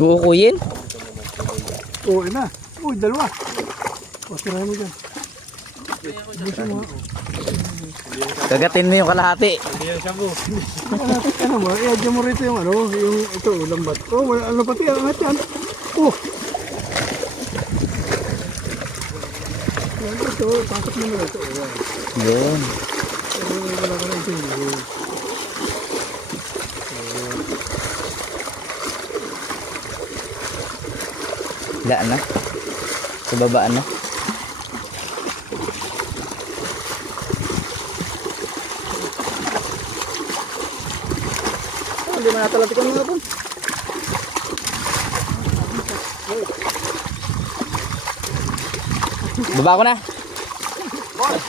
Uukuyin? Oo, ina. Uy, dalawa. O, tirahin mo dyan. Busin mo. Kagatin mo yung kalahati. Hindi yan siya po. Ano mo, i-adjust mo rito yung ano, yung ito, lambat. Oh, wala, ano pati, angat yan. Oh. Yan, ito, pasok mo na ito. Yun. Wala ka na ito. Wala na. Sa babaan na. Hindi mo natalatikan mga po. Baba ko na.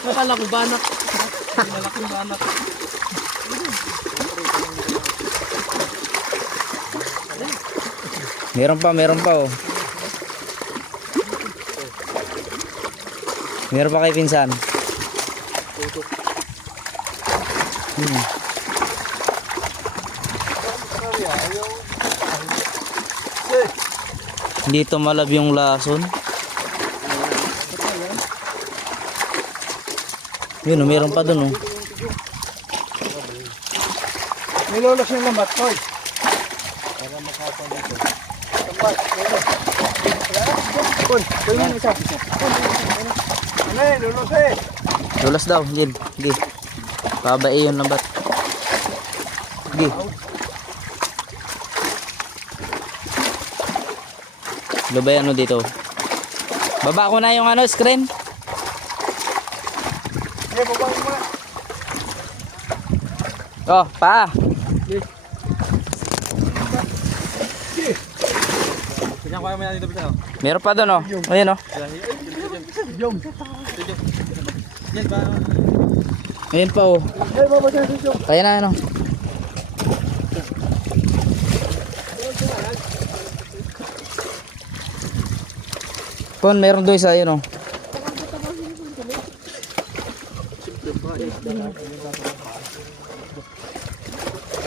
Nakala ko banak. Malaking banak. Meron pa oh. Meron pa kay pinsan. Hindi tumalab yung lason. Yun, meron pa dun oh. May lolos yung lambat, Koy. Para makapal ito. Lambat, lolos. Koy, koy mo isa. Ano eh, lolos eh. Lulas daw, Jin. Sige. Babae yung lambat. Sige. Lubay ano dito. Baba ko na yung ano, screen. Eh, babae mo na. Oh, pa. Tingnan ko naman dito bisa. Meron pa doon oh. Ayun oh. Jom. Yan ba? Ayun pa oh. Eh, baba dyan, Jom. Kaya na ano. Pon, meron doon isa ayun oh.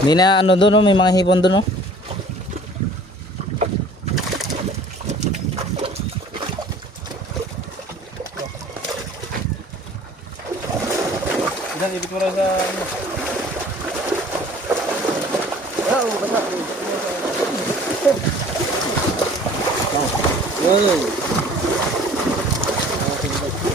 May na ano doon oh, may mga hipon doon oh. Ilan ibig mo rin sa ano? Oo, basta. Yun.